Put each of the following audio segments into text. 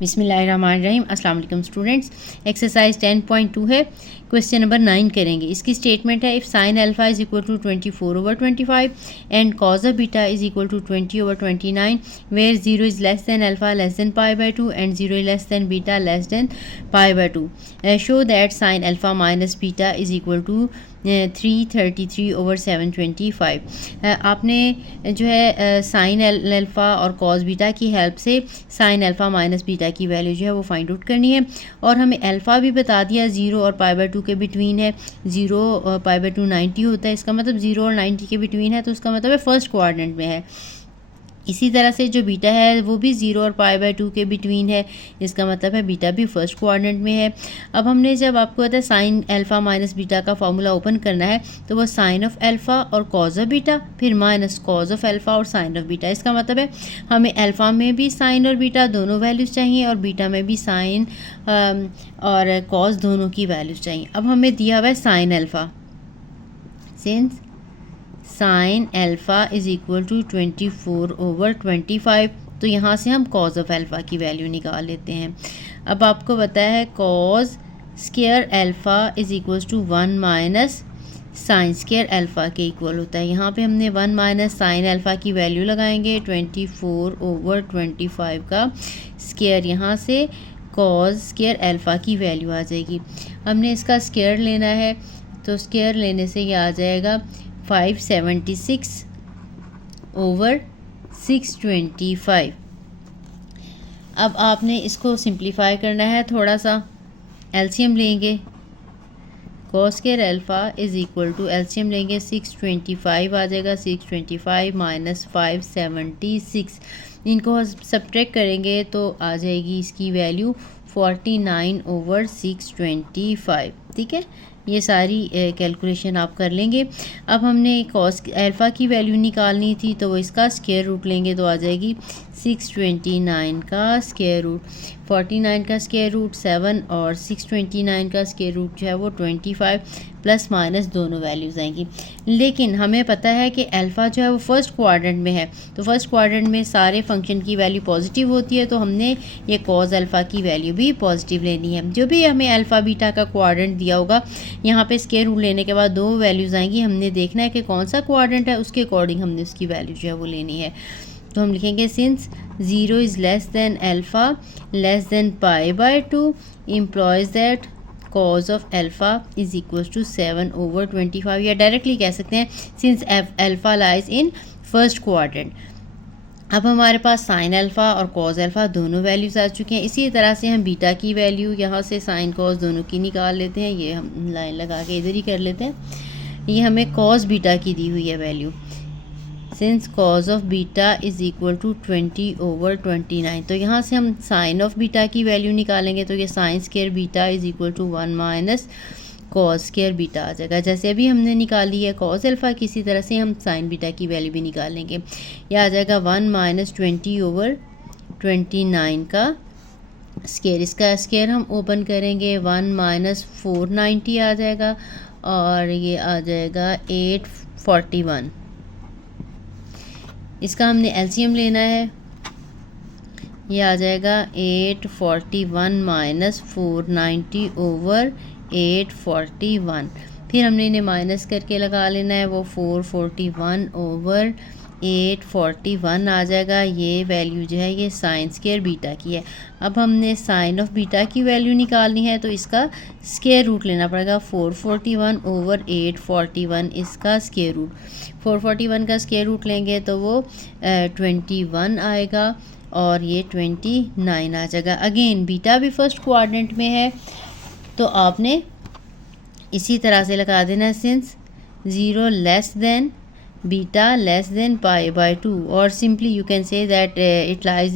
बिस्मिल्लाहिर्रहमानिर्रहीम। अस्सलाम वालेकुम स्टूडेंट्स। एक्सरसाइज 10.2 है, क्वेश्चन नंबर 9 करेंगे। इसकी स्टेटमेंट है, if sine alpha is equal to 24/25 and cos of beta is equal to 20/29 where 0 is less than alpha less than π/2 and 0 less than beta less than π/2 show that sine alpha minus beta is equal to 333/725। आपने जो है sine alpha और cos beta की help से sine alpha minus beta की value जो है वो फाइंड आउट करनी है। और हमें अल्फ़ा भी बता दिया 0 और π/2 के बिटवीन है। 0 और π/2 90 होता है, इसका मतलब 0 और 90 के बिटवीन है, तो इसका मतलब है फर्स्ट क्वाड्रेंट में है। इसी तरह से जो बीटा है वो भी 0 और π/2 के बिटवीन है, इसका मतलब है बीटा भी फर्स्ट क्वाड्रेंट में है। अब हमने जब आपको पता है साइन अल्फ़ा माइनस बीटा का फॉर्मूला ओपन करना है, तो वो साइन ऑफ अल्फ़ा और कॉज ऑफ बीटा फिर माइनस कॉज ऑफ अल्फ़ा और साइन ऑफ बीटा। इसका मतलब है हमें अल्फ़ा में भी साइन और बीटा दोनों वैल्यूज़ चाहिए और बीटा में भी साइन और कॉज दोनों की वैल्यूज़ चाहिए। अब हमें दिया हुआ है sine alpha, since sine alpha is equal to 24/25, तो यहाँ से हम कॉज ऑफ अल्फ़ा की वैल्यू निकाल लेते हैं। अब आपको पता है cos square alpha is equal to 1 minus sine square alpha के इक्वल होता है। यहाँ पे हमने 1 माइनस साइन अल्फ़ा की वैल्यू लगाएंगे, 24/25 का स्क्वायर, यहाँ से कॉज स्क्वायर अल्फ़ा की वैल्यू आ जाएगी। हमने इसका स्क्वायर लेना है, तो स्क्वायर लेने से ये आ जाएगा 576/625। अब आपने इसको सिंप्लीफाई करना है थोड़ा सा, एलसीएम लेंगे। Cos square alpha is equal to LCM लेंगे 625 आ जाएगा, 625 माइनस 576, इनको सब्ट्रैक्ट करेंगे तो आ जाएगी इसकी वैल्यू 49/625। ठीक है, ये सारी कैलकुलेशन आप कर लेंगे। अब हमने कॉस अल्फ़ा की वैल्यू निकालनी थी, तो वो इसका स्क्वायर रूट लेंगे तो आ जाएगी 629 का स्क्वायर रूट, 49 का स्क्वायर रूट 7 और 629 का स्क्वायर रूट जो है वो 25, प्लस माइनस दोनों वैल्यूज़ आएंगी। लेकिन हमें पता है कि अल्फ़ा जो है वो फर्स्ट क्वाड्रेंट में है, तो फर्स्ट क्वाड्रेंट में सारे फंक्शन की वैल्यू पॉजिटिव होती है, तो हमने ये कॉज अल्फ़ा की वैल्यू भी पॉजिटिव लेनी है। जो भी हमें अल्फ़ा बीटा का क्वाड्रेंट दिया होगा, यहाँ पे स्क्वायर रूट लेने के बाद दो वैल्यूज़ आएंगी, हमने देखना है कि कौन सा क्वाड्रेंट है, उसके अकॉर्डिंग हमने उसकी वैल्यू जो है वो लेनी है। तो हम लिखेंगे since 0 is less than alpha less than π/2 implies that cos of alpha is equal to 7/25, या डायरेक्टली कह सकते हैं since alpha lies in first quadrant. अब हमारे पास साइन अल्फ़ा और कॉज अल्फ़ा दोनों वैल्यूज़ आ चुके हैं। इसी तरह से हम बीटा की वैल्यू यहाँ से साइन कॉज दोनों की निकाल लेते हैं। ये हम लाइन लगा के इधर ही कर लेते हैं। ये हमें कॉज बीटा की दी हुई है value, since cos of beta is equal to 20/29, तो यहाँ से हम साइन ऑफ बीटा की वैल्यू निकालेंगे, तो ये sine square beta is equal to 1 minus cos square beta आ जाएगा। जैसे अभी हमने निकाली है कॉस अल्फ़ा, किसी तरह से हम साइन बीटा की वैल्यू भी निकाल लेंगे। यह आ जाएगा 1 माइनस 20/29 का स्क्वायर। इसका स्क्वायर हम ओपन करेंगे, 1 माइनस 490 आ जाएगा और ये आ जाएगा 841। इसका हमने एलसीएम लेना है, ये आ जाएगा 841 माइनस 490/841। फिर हमने इन्हें माइनस करके लगा लेना है, वो 441/841 आ जाएगा। ये वैल्यू जो है ये साइन स्क्वायर बीटा की है। अब हमने साइन ऑफ बीटा की वैल्यू निकालनी है, तो इसका स्क्वायर रूट लेना पड़ेगा, 441/841 इसका स्क्वायर रूट। 441 का स्क्वायर रूट लेंगे तो वो 21 आएगा और ये 29 आ जाएगा। अगेन बीटा भी फर्स्ट क्वाड्रेंट में है, तो आपने इसी तरह से लगा देना, since 0 less than beta less than π/2, और simply you can say that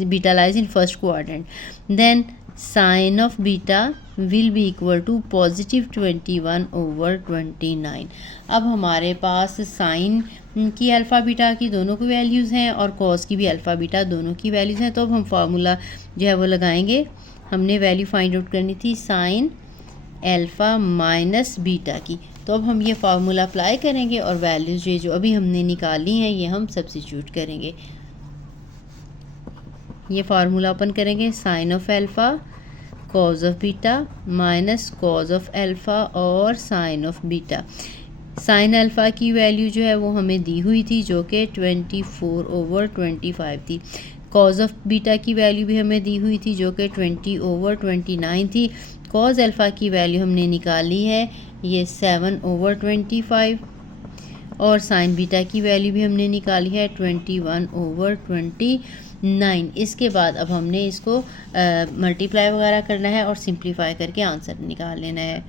beta lies in first quadrant, then sine of beta will be equal to positive 21/29। अब हमारे पास साइन की अल्फ़ा बीटा की दोनों की वैल्यूज़ हैं और कॉस की भी अल्फ़ा बीटा दोनों की वैल्यूज़ हैं, तो अब हम फार्मूला जो है वो लगाएंगे। हमने वैल्यू फाइंड आउट करनी थी साइन अल्फ़ा माइनस बीटा की, तो अब हम ये फार्मूला अप्लाई करेंगे और वैल्यूज़ जो अभी हमने निकाली हैं ये हम सब्स्टिट्यूट करेंगे। ये फार्मूला ओपन करेंगे, sine of alpha cos of beta minus cos of alpha और sine of beta. Sine alpha की वैल्यू जो है वो हमें दी हुई थी जो कि 24/25 थी। कॉज ऑफ बीटा की वैल्यू भी हमें दी हुई थी जो कि 20/29 थी। कॉज अल्फ़ा की वैल्यू हमने निकाली है ये 7/25 और साइन बीटा की वैल्यू भी हमने निकाली है 21/29। इसके बाद अब हमने इसको मल्टीप्लाई वगैरह करना है और सिंप्लीफाई करके आंसर निकाल लेना है।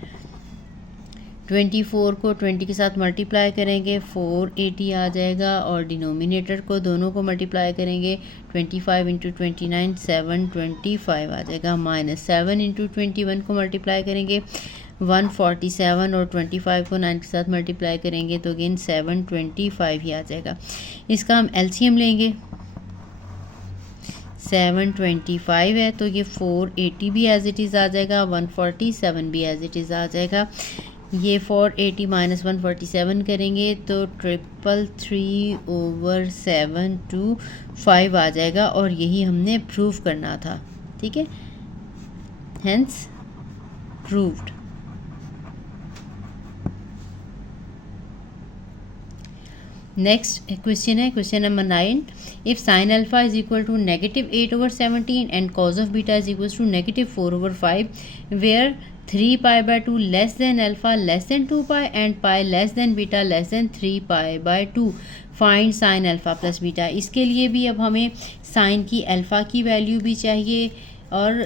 24 को 20 के साथ मल्टीप्लाई करेंगे 480 आ जाएगा और डिनोमिनेटर को दोनों को मल्टीप्लाई करेंगे 25 × 29 725 आ जाएगा, माइनस 7 × 21 को मल्टीप्लाई करेंगे 147 और 25 को 9 के साथ मल्टीप्लाई करेंगे तो अगेन 725 ही आ जाएगा। इसका हम एलसीएम लेंगे, 725 है तो ये 480 भी एज इट इज़ आ जाएगा, 147 भी एज इट इज़ आ जाएगा। ये 480 माइनस 147 करेंगे तो 333/725 आ जाएगा और यही हमने प्रूव करना था। ठीक है, हेंस प्रूव्ड। नेक्स्ट क्वेश्चन है question number 9। If sine alpha is equal to -8/17 and cos of beta is equal to -4/5 where 3π/2 less than alpha less than 2π and pi less than beta less than 3π/2 find sine alpha plus beta. इसके लिए भी अब हमें sign की alpha की value भी चाहिए और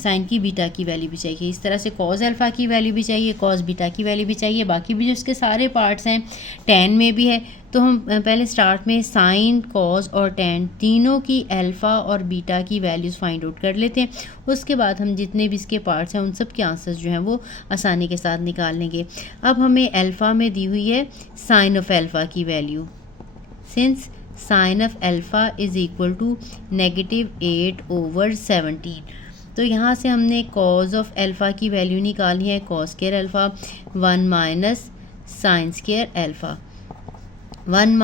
साइन की बीटा की वैल्यू भी चाहिए। इस तरह से कॉज अल्फ़ा की वैल्यू भी चाहिए, कॉज बीटा की वैल्यू भी चाहिए, बाकी भी जो इसके सारे पार्ट्स हैं tan में भी है। तो हम पहले स्टार्ट में साइन कॉज और tan तीनों की अल्फ़ा और बीटा की वैल्यूज़ फाइंड आउट कर लेते हैं। उसके बाद हम जितने भी इसके पार्ट्स हैं उन सब के आंसर्स जो हैं वो आसानी के साथ निकाल लेंगे। अब हमें अल्फ़ा में दी हुई है साइन ऑफ अल्फ़ा की value, since sine of alpha is equal to -8/17। तो यहाँ से हमने कॉज ऑफ अल्फ़ा की वैल्यू निकाली है, cos square alpha 1 minus sine square alpha, 1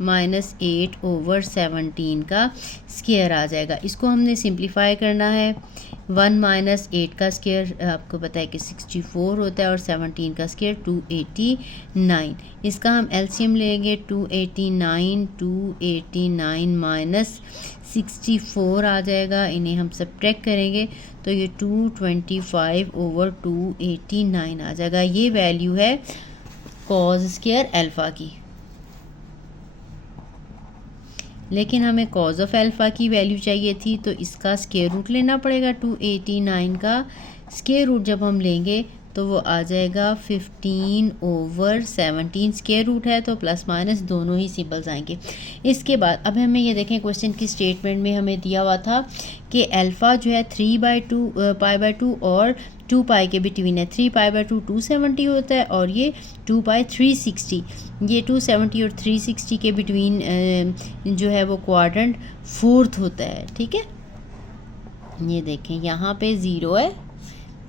minus 8/17 का स्क्वायर आ जाएगा। इसको हमने सिंप्लीफाई करना है। 1 माइनस 8 का स्क्वायर आपको पता है कि 64 होता है और 17 का स्क्वायर 289। इसका हम एलसीएम लेंगे 289 माइनस 64 आ जाएगा, इन्हें हम सब्ट्रैक्ट करेंगे तो ये 225/289 आ जाएगा। ये वैल्यू है कॉज स्क्वायर अल्फ़ा की। लेकिन हमें कॉज ऑफ अल्फ़ा की वैल्यू चाहिए थी तो इसका स्क्वायर रूट लेना पड़ेगा। 289 का स्क्वायर रूट जब हम लेंगे तो वो आ जाएगा 15/17। स्क्वायर रूट है तो प्लस माइनस दोनों ही सिंबल्स आएंगे। इसके बाद अब हमें ये देखें क्वेश्चन की स्टेटमेंट में हमें दिया हुआ था कि अल्फ़ा जो है 3/2 और 2π के बिटवीन है। 3π/2 270 होता है और ये 2π 360। ये 270 और 360 के बिटवीन जो है वो क्वाड्रेंट फोर्थ होता है। ठीक है, ये देखें यहाँ पे 0 है,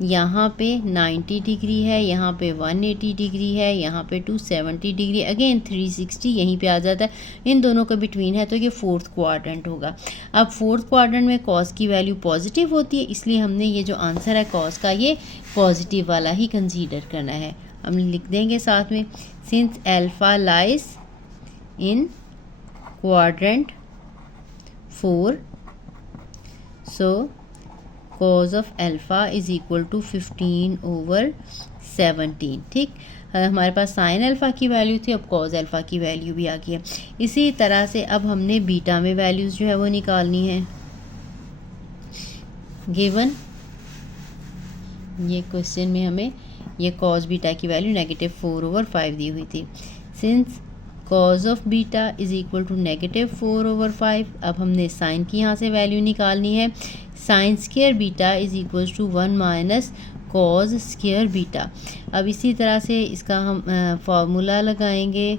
यहाँ पे 90 डिग्री है, यहाँ पे 180 डिग्री है, यहाँ पे 270 डिग्री, अगेन 360 यहीं पे आ जाता है। इन दोनों के बिटवीन है तो ये फोर्थ क्वाड्रेंट होगा। अब फोर्थ क्वाड्रेंट में कॉस की वैल्यू पॉजिटिव होती है, इसलिए हमने ये जो आंसर है कॉस का ये पॉजिटिव वाला ही कंसीडर करना है। हम लिख देंगे साथ में, since alpha lies in quadrant 4 so cos of alpha is equal to 15/17। ठीक, हमारे पास साइन अल्फ़ा की वैल्यू थी, अब कॉज अल्फ़ा की वैल्यू भी आ गई है। इसी तरह से अब हमने बीटा में वैल्यूज़ जो है वो निकालनी है। गिवन ये क्वेश्चन में हमें ये कॉज बीटा की वैल्यू -4/5 दी हुई थी। Since cos of beta is equal to -4/5, अब हमने साइन की यहाँ से वैल्यू निकालनी है। Sine square beta is equal to 1 minus cos square beta. अब इसी तरह से इसका हम फार्मूला लगाएंगे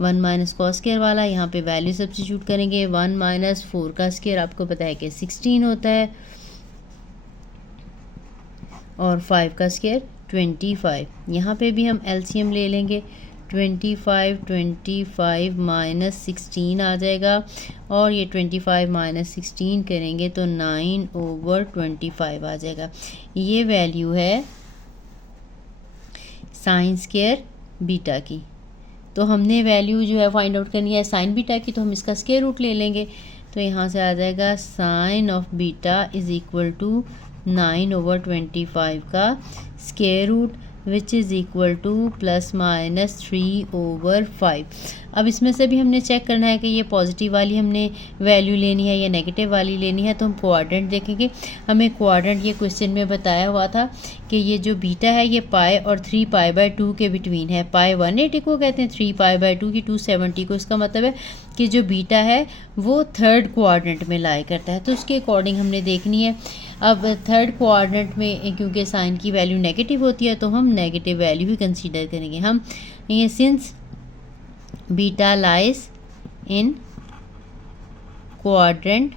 1 माइनस कॉस स्क्वायर वाला, यहाँ पे वैल्यू सब्स्टिट्यूट करेंगे। 1 माइनस 4 का स्क्वायर आपको पता है कि 16 होता है और 5 का स्क्वायर 25। यहाँ पे भी हम एलसीएम ले लेंगे, 25 माइनस 16 आ जाएगा, और ये 25 माइनस 16 करेंगे तो 9/25 आ जाएगा। ये वैल्यू है साइन स्क्वायर बीटा की। तो हमने वैल्यू जो है फाइंड आउट करनी है साइन बीटा की, तो हम इसका स्क्वायर रूट ले लेंगे। तो यहाँ से आ जाएगा sine of beta is equal to 9/25 का square root, which is equal to ±3/5। अब इसमें से भी हमने चेक करना है कि ये पॉजिटिव वाली हमने वैल्यू लेनी है या नेगेटिव वाली लेनी है। तो हम क्वाड्रेंट देखेंगे। हमें क्वाड्रेंट ये क्वेश्चन में बताया हुआ था कि ये जो बीटा है ये पाई और 3π/2 के बिटवीन है। पाई 180 को कहते हैं, 3π/2 की 270 को। इसका मतलब है कि जो बीटा है वो थर्ड क्वाड्रेंट में लाई करता है, तो उसके अकॉर्डिंग हमने देखनी है। अब थर्ड क्वाड्रेंट में क्योंकि साइन की वैल्यू नेगेटिव होती है तो हम नेगेटिव वैल्यू भी कंसीडर करेंगे। हम ये since beta lies in quadrant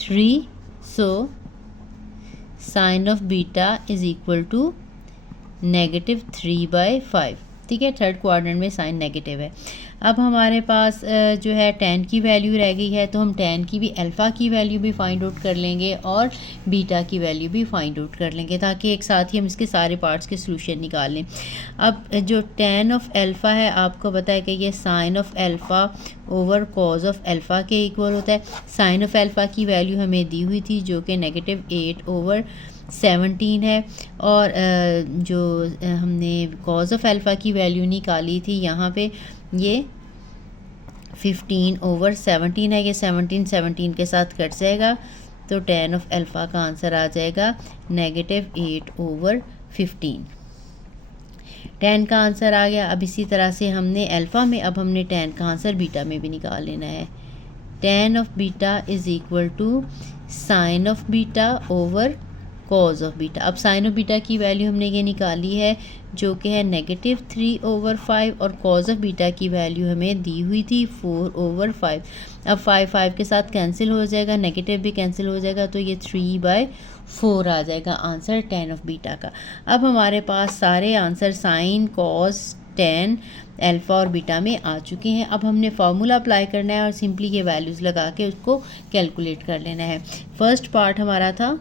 3, so sine of beta is equal to -3/5। ठीक है, थर्ड क्वाड्रेंट में साइन नेगेटिव है। अब हमारे पास जो है tan की वैल्यू रह गई है, तो हम tan की भी अल्फ़ा की वैल्यू भी फाइंड आउट कर लेंगे और बीटा की वैल्यू भी फाइंड आउट कर लेंगे, ताकि एक साथ ही हम इसके सारे पार्ट्स के सॉल्यूशन निकाल लें। अब जो tan ऑफ अल्फ़ा है, आपको पता है कि ये sine of alpha over cos of alpha के इक्वल होता है। साइन ऑफ अल्फ़ा की वैल्यू हमें दी हुई थी जो कि -8/17 है, और जो हमने कॉज ऑफ अल्फ़ा की वैल्यू निकाली थी यहाँ पे ये 15/17 है। ये 17 के साथ कट जाएगा, तो tan ऑफ अल्फ़ा का आंसर आ जाएगा -8/15। tan का आंसर आ गया। अब इसी तरह से हमने अल्फ़ा में, अब हमने tan का आंसर बीटा में भी निकाल लेना है। tan of beta is equal to sine of beta over cos of beta. अब साइन ऑफ बीटा की वैल्यू हमने ये निकाली है जो कि है -3/5, और कॉज ऑफ बीटा की वैल्यू हमें दी हुई थी 4/5। अब 5 के साथ कैंसिल हो जाएगा, नेगेटिव भी कैंसिल हो जाएगा, तो ये 3/4 आ जाएगा आंसर tan ऑफ बीटा का। अब हमारे पास सारे answer sine, cause, tan, alpha और बीटा में आ चुके हैं। अब हमने फार्मूला अप्लाई करना है और सिंपली ये वैल्यूज़ लगा के उसको कैलकुलेट कर लेना है। फर्स्ट पार्ट हमारा था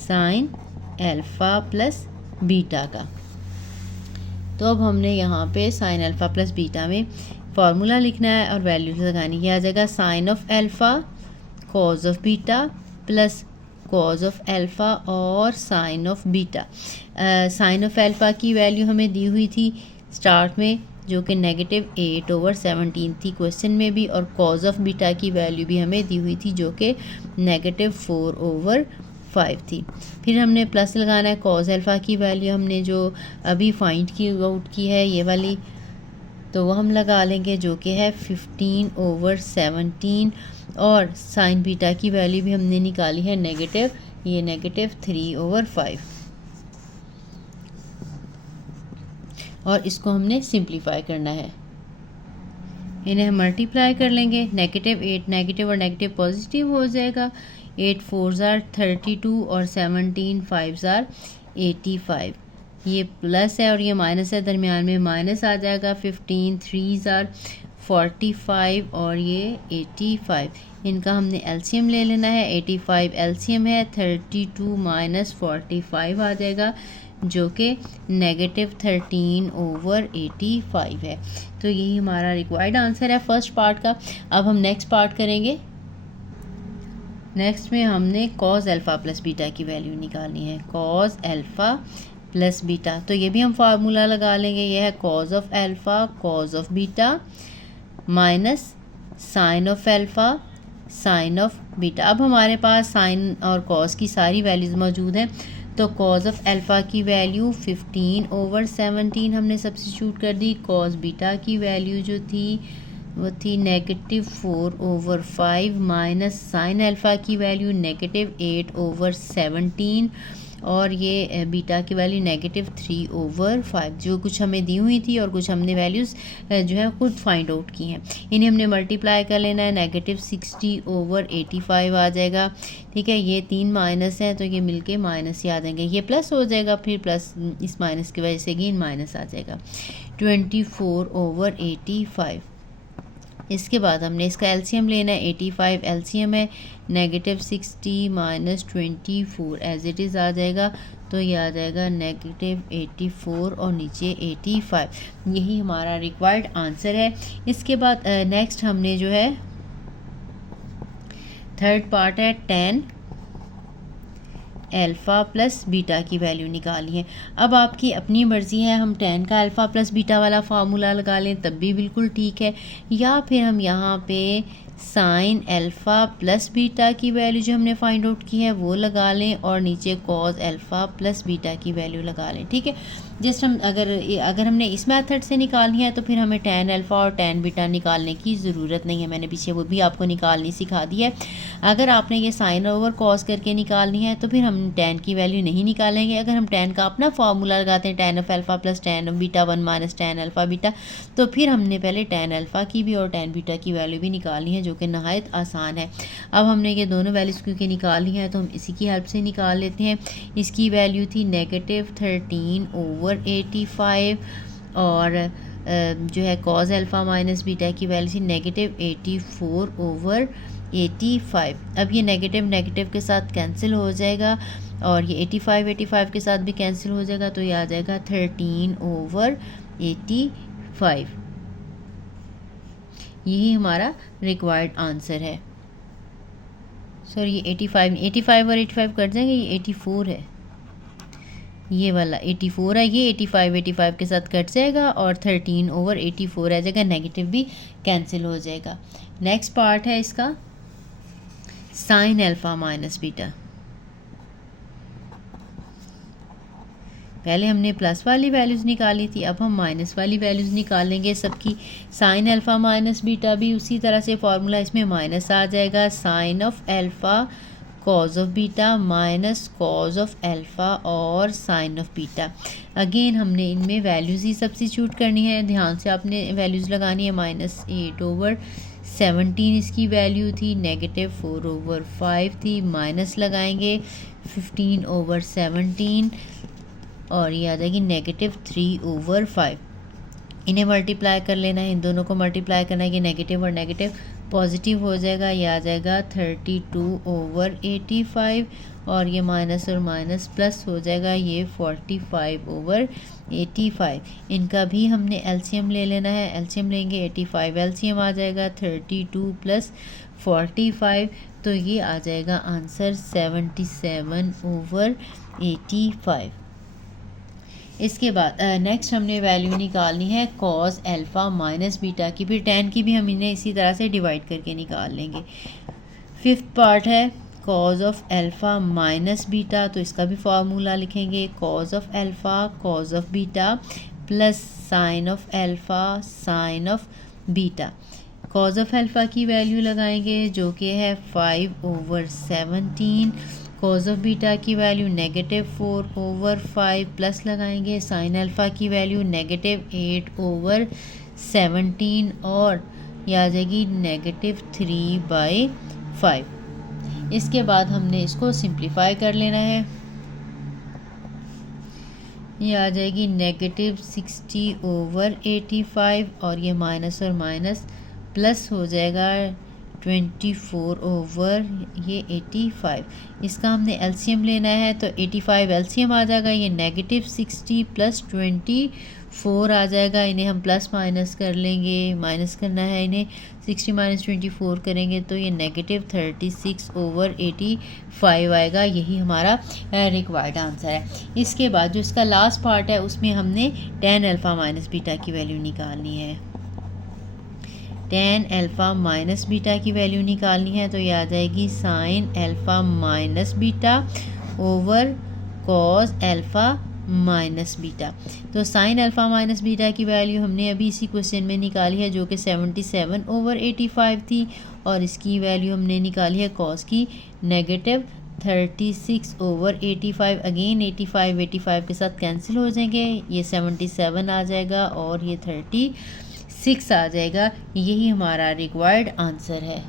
साइन अल्फ़ा प्लस बीटा का, तो अब हमने यहाँ पे साइन अल्फ़ा प्लस बीटा में फार्मूला लिखना है और वैल्यूज लगानी है। आ जाएगा sine of alpha cos of beta plus cos of alpha और sine of beta. Sine of alpha की वैल्यू हमें दी हुई थी स्टार्ट में जो कि -8/17 थी क्वेश्चन में भी, और कॉज ऑफ बीटा की वैल्यू भी हमें दी हुई थी जो कि -4/5 थी। फिर हमने प्लस लगाना है कॉज अल्फ़ा की वैल्यू हमने जो अभी फाइंड की आउट की है ये वाली, तो वो हम लगा लेंगे जो कि है 15/17, और साइन बीटा की वैल्यू भी हमने निकाली है नेगेटिव, ये -3/5, और इसको हमने सिंप्लीफाई करना है। इन्हें हम मल्टीप्लाई कर लेंगे, -8 नेगेटिव और नेगेटिव पॉजिटिव हो जाएगा, 8 4s are 32 और 17 5s are 85। ये प्लस है और ये माइनस है, दरमियान में माइनस आ जाएगा। 15 3s are 45 और ये 85। इनका हमने एलसीएम ले लेना है। 85 एलसीएम है, 32 माइनस 45 आ जाएगा जो कि -13/85 है। तो यही हमारा रिक्वायर्ड आंसर है फर्स्ट पार्ट का। अब हम नेक्स्ट पार्ट करेंगे। नेक्स्ट में हमने कॉज अल्फ़ा प्लस बीटा की वैल्यू निकालनी है, कॉज अल्फ़ा प्लस बीटा। तो ये भी हम फार्मूला लगा लेंगे, ये है cos of alpha cos of beta minus sine of alpha sine of beta. अब हमारे पास साइन और कॉज की सारी वैल्यूज़ मौजूद हैं, तो कॉज ऑफ अल्फ़ा की वैल्यू 15/17 हमने सब्स्टिट्यूट कर दी। कॉज बीटा की वैल्यू जो थी वो थी -4/5 माइनस साइन अल्फ़ा की वैल्यू -8/17, और ये बीटा की वैल्यू -3/5, जो कुछ हमें दी हुई थी और कुछ हमने वैल्यूज़ जो है खुद फाइंड आउट की हैं। इन्हें हमने मल्टीप्लाई कर लेना है, -60/85 आ जाएगा। ठीक है, ये 3 माइनस हैं तो ये मिलके माइनस ही आ जाएंगे, ये प्लस हो जाएगा, फिर प्लस इस माइनस की वजह से अगेन माइनस आ जाएगा, 24/85। इसके बाद हमने इसका एलसीएम लेना है, 85 एलसीएम है, -60 - 24 एज इट इज़ आ जाएगा, तो ये आ जाएगा -84 और नीचे 85। यही हमारा रिक्वायर्ड आंसर है। इसके बाद नेक्स्ट हमने जो है थर्ड पार्ट है, tan अल्फ़ा प्लस बीटा की वैल्यू निकाली है। अब आपकी अपनी मर्ज़ी है, हम tan का अल्फ़ा प्लस बीटा वाला फार्मूला लगा लें तब भी बिल्कुल ठीक है, या फिर हम यहाँ पे साइन अल्फ़ा प्लस बीटा की वैल्यू जो हमने फाइंड आउट की है वो लगा लें और नीचे कॉज अल्फ़ा प्लस बीटा की वैल्यू लगा लें। ठीक है, जस्ट हम अगर हमने इस मेथड से निकालनी है तो फिर हमें tan अल्फ़ा और tan बीटा निकालने की ज़रूरत नहीं है, मैंने पीछे वो भी आपको निकालनी सिखा दी है। अगर आपने ये साइन ओवर कॉस करके निकालनी है तो फिर हम tan की वैल्यू नहीं निकालेंगे। अगर हम tan का अपना फार्मूला लगाते हैं, tan of alpha plus tan of beta 1 minus tan alpha beta, तो फिर हमने पहले tan अल्फ़ा की भी और tan बीटा की वैल्यू भी निकालनी है, जो कि नहायत आसान है। अब हमने ये दोनों वैल्यूज़ क्योंकि निकालनी है तो हम इसी की हेल्प से निकाल लेते हैं। इसकी वैल्यू थी -13/85 और जो है कॉज अल्फ़ा माइनस बीटा की वैल्यू थी -84/85। अब ये नेगेटिव नेगेटिव के साथ कैंसिल हो जाएगा और ये 85 के साथ भी कैंसिल हो जाएगा, तो ये आ जाएगा 13/85। यही हमारा रिक्वायर्ड आंसर है। सॉरी, ये 85 और 85 कट जाएंगे, ये 84 है, ये वाला 84 है, ये 85 के साथ कट जाएगा और 13/84 आ जाएगा, नेगेटिव भी कैंसिल हो जाएगा। नेक्स्ट पार्ट है इसका साइन अल्फ़ा माइनस बीटा। पहले हमने प्लस वाली वैल्यूज़ निकाली थी, अब हम माइनस वाली वैल्यूज़ निकालेंगे सबकी। साइन अल्फ़ा माइनस बीटा भी उसी तरह से फार्मूला, इसमें माइनस आ जाएगा, sine of alpha cos of beta minus cos of alpha और साइन ऑफ बीटा। अगेन हमने इनमें वैल्यूज़ ही सब्स्टिट्यूट करनी है, ध्यान से आपने वैल्यूज़ लगानी है। -8/17 इसकी वैल्यू थी, -4/5 थी, माइनस लगाएंगे 15/17 और ये आ जाएगी -3/5। इन्हें मल्टीप्लाई कर लेना है, इन दोनों को मल्टीप्लाई करना है, ये नेगेटिव और नेगेटिव पॉजिटिव हो जाएगा, ये आ जाएगा 32/85 और ये माइनस और माइनस प्लस हो जाएगा, ये 45/85। इनका भी हमने एलसीएम ले लेना है, एलसीएम लेंगे 85 एलसीएम आ जाएगा, 32 + 45, तो ये आ जाएगा आंसर 77/85। इसके बाद नेक्स्ट हमने वैल्यू निकालनी है कॉज अल्फ़ा माइनस बीटा की, फिर tan की भी हम इन्हें इसी तरह से डिवाइड करके निकाल लेंगे। फिफ्थ पार्ट है cos of alpha minus beta, तो इसका भी फार्मूला लिखेंगे, cause of alpha cos of beta plus sign of alpha sine of beta. Cause of alpha की वैल्यू लगाएंगे जो कि है 5/17, कॉज ऑफ बीटा की वैल्यू -4/5 प्लस लगाएंगे साइन अल्फ़ा की वैल्यू -8/17 और ये आ जाएगी -3/5। इसके बाद हमने इसको सिंप्लीफाई कर लेना है, ये आ जाएगी -60/85 और ये माइनस और माइनस प्लस हो जाएगा 24/85। इसका हमने एलसीएम लेना है तो 85 एलसीएम आ जाएगा, ये -60 + 24 आ जाएगा। इन्हें हम प्लस माइनस कर लेंगे, माइनस करना है इन्हें, 60 - 24 करेंगे तो ये -36/85 आएगा। यही हमारा रिक्वायर्ड आंसर है। इसके बाद जो इसका लास्ट पार्ट है उसमें हमने tan अल्फ़ा माइनस बीटा की वैल्यू निकालनी है। tan अल्फ़ा माइनस बीटा की वैल्यू निकालनी है तो ये आ जाएगी sign alpha minus beta over cos alpha minus beta. तो साइन अल्फ़ा माइनस बीटा की वैल्यू हमने अभी इसी क्वेश्चन में निकाली है जो कि 77/85 थी और इसकी वैल्यू हमने निकाली है कॉस की -3 36/85, अगेन 85 के साथ कैंसिल हो जाएंगे, ये 77 आ जाएगा और ये 36 आ जाएगा। यही हमारा रिक्वायर्ड आंसर है।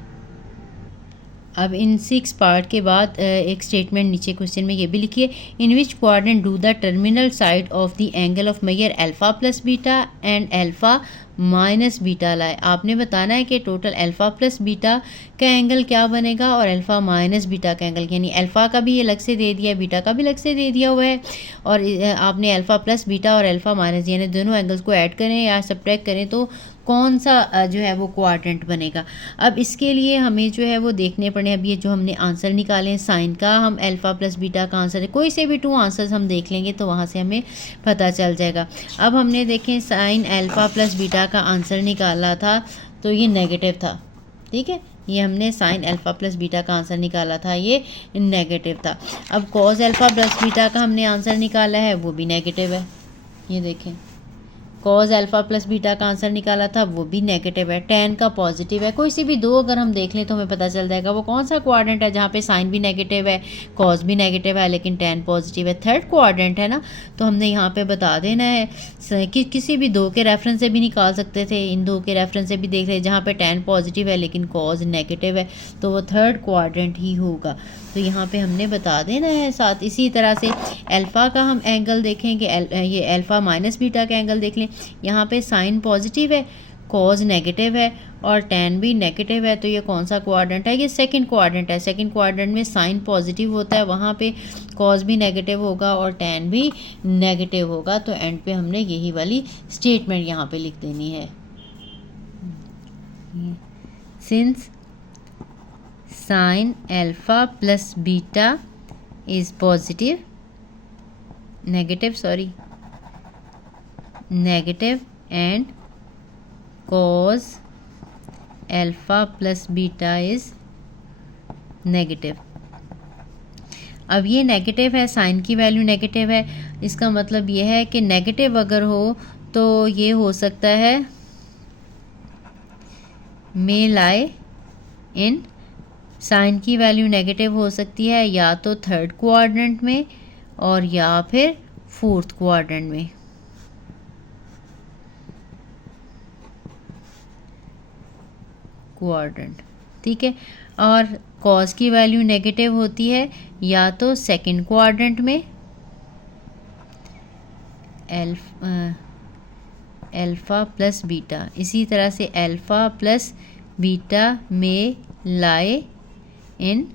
अब इन 6 पार्ट के बाद एक स्टेटमेंट नीचे क्वेश्चन में ये भी लिखिए, in which quadrant do the terminal side of the angle of measure alpha plus beta and alpha minus beta lie. आपने बताना है कि टोटल अल्फ़ा प्लस बीटा का एंगल क्या बनेगा और अल्फ़ा माइनस बीटा का एंगल, यानी अल्फ़ा का भी ये अलग से दे दिया, बीटा का भी अलग से दे दिया हुआ है, और आपने अल्फ़ा प्लस बीटा और अल्फ़ा माइनस यानी दोनों एंगल्स को ऐड करें या सब्ट्रैक्ट करें तो कौन सा जो है वो क्वाड्रेंट बनेगा। अब इसके लिए हमें जो है वो देखने पड़े, अब ये जो हमने आंसर निकाले हैं साइन का, हम अल्फ़ा प्लस बीटा का आंसर है, कोई से भी 2 आंसर्स हम देख लेंगे तो वहाँ से हमें पता चल जाएगा। अब हमने देखें साइन अल्फ़ा प्लस बीटा का आंसर निकाला था तो ये नेगेटिव था, ठीक है, ये हमने साइन अल्फ़ा प्लस बीटा का आंसर निकाला था, ये नेगेटिव था। अब कॉस अल्फ़ा प्लस बीटा का हमने आंसर निकाला है, वो भी नेगेटिव है, ये देखें कॉज अल्फ़ा प्लस बीटा का आंसर निकाला था, वो भी नेगेटिव है। टेन का पॉजिटिव है, कोई सी भी 2 अगर हम देख लें तो हमें पता चल जाएगा वो कौन सा क्वाड्रेंट है जहाँ पे साइन भी नेगेटिव है, कॉज भी नेगेटिव है, लेकिन टेन पॉजिटिव है। थर्ड क्वाड्रेंट है ना, तो हमने यहाँ पे बता देना है कि किसी भी 2 के रेफरेंस से भी निकाल सकते थे, इन 2 के रेफरेंस से भी देख रहे जहाँ पे टेन पॉजिटिव है लेकिन कॉज नेगेटिव है, तो वो थर्ड क्वाड्रेंट ही होगा। तो यहाँ पे हमने बता देना है। साथ इसी तरह से अल्फ़ा का हम एंगल देखेंगे, ये अल्फ़ा माइनस बीटा का एंगल देख लें, यहाँ पे साइन पॉजिटिव है, कॉज नेगेटिव है और टेन भी नेगेटिव है, तो ये कौन सा क्वाड्रेंट है, ये सेकंड क्वाड्रेंट है। सेकंड क्वाड्रेंट में साइन पॉजिटिव होता है, वहाँ पे कॉज भी नेगेटिव होगा और टेन भी नेगेटिव होगा, तो एंड पे हमने यही वाली स्टेटमेंट यहाँ पे लिख देनी है, since sine alpha plus beta is positive negative and cos alpha plus beta is negative. अब ये नेगेटिव है, साइन की वैल्यू नेगेटिव है, इसका मतलब ये है कि नेगेटिव अगर हो तो ये हो सकता है मे लाई इन, साइन की वैल्यू नेगेटिव हो सकती है या तो थर्ड क्वाड्रेंट में और या फिर फोर्थ क्वाड्रेंट में। ठीक है, और कॉस की वैल्यू नेगेटिव होती है या तो सेकंड क्वाड्रेंट में अल्फ़ा प्लस बीटा, इसी तरह से अल्फ़ा प्लस बीटा में लाए इन,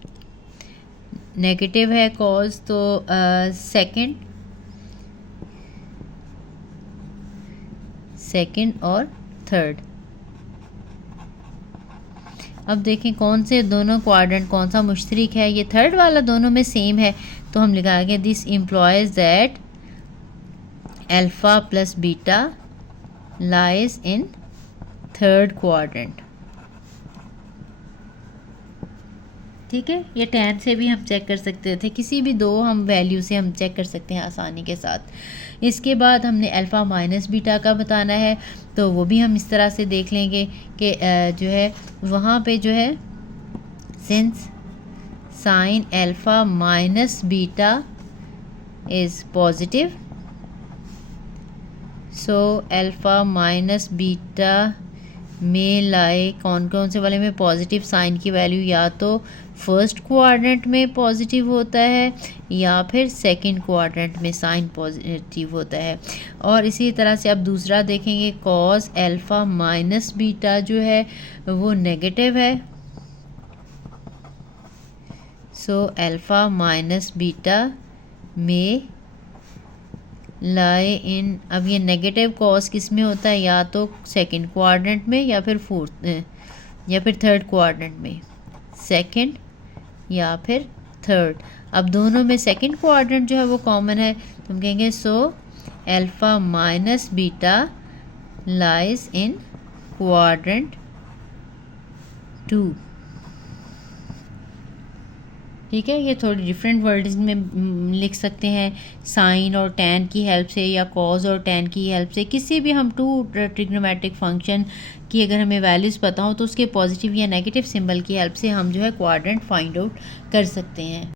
नेगेटिव है कॉस तो सेकंड और थर्ड। अब देखें कौन से दोनों क्वाड्रेंट कौन सा मुश्तरक है, ये थर्ड वाला दोनों में सेम है, तो हम लिखाएंगे this implies that alpha plus beta lies in third quadrant. ठीक है, ये टेन से भी हम चेक कर सकते थे, किसी भी 2 हम वैल्यू से हम चेक कर सकते हैं आसानी के साथ। इसके बाद हमने अल्फ़ा माइनस बीटा का बताना है, तो वो भी हम इस तरह से देख लेंगे कि जो है वहाँ पे जो है since sine alpha minus beta is positive, so alpha minus beta में लाए कौन कौन से वाले में पॉजिटिव, साइन की वैल्यू या तो फर्स्ट क्वाड्रेंट में पॉजिटिव होता है या फिर सेकंड क्वाड्रेंट में साइन पॉजिटिव होता है। और इसी तरह से अब दूसरा देखेंगे कॉस अल्फ़ा माइनस बीटा जो है वो नेगेटिव है, सो अल्फ़ा माइनस बीटा में लाए इन, अब ये नेगेटिव कॉस किस में होता है, या तो सेकंड क्वाड्रेंट में या फिर फोर्थ या फिर थर्ड क्वाड्रेंट में, सेकंड या फिर थर्ड। अब दोनों में सेकंड क्वाड्रेंट जो है वो कॉमन है, तो हम कहेंगे सो alpha minus beta lies in quadrant 2। ठीक है, ये थोड़ी डिफरेंट वर्ड्स में लिख सकते हैं, साइन और टेन की हेल्प से या कॉज और टेन की हेल्प से, किसी भी हम 2 ट्रिग्नोमेट्रिक फंक्शन की अगर हमें वैल्यूज़ पता हो तो उसके पॉजिटिव या नेगेटिव सिंबल की हेल्प से हम जो है क्वाड्रेंट फाइंड आउट कर सकते हैं।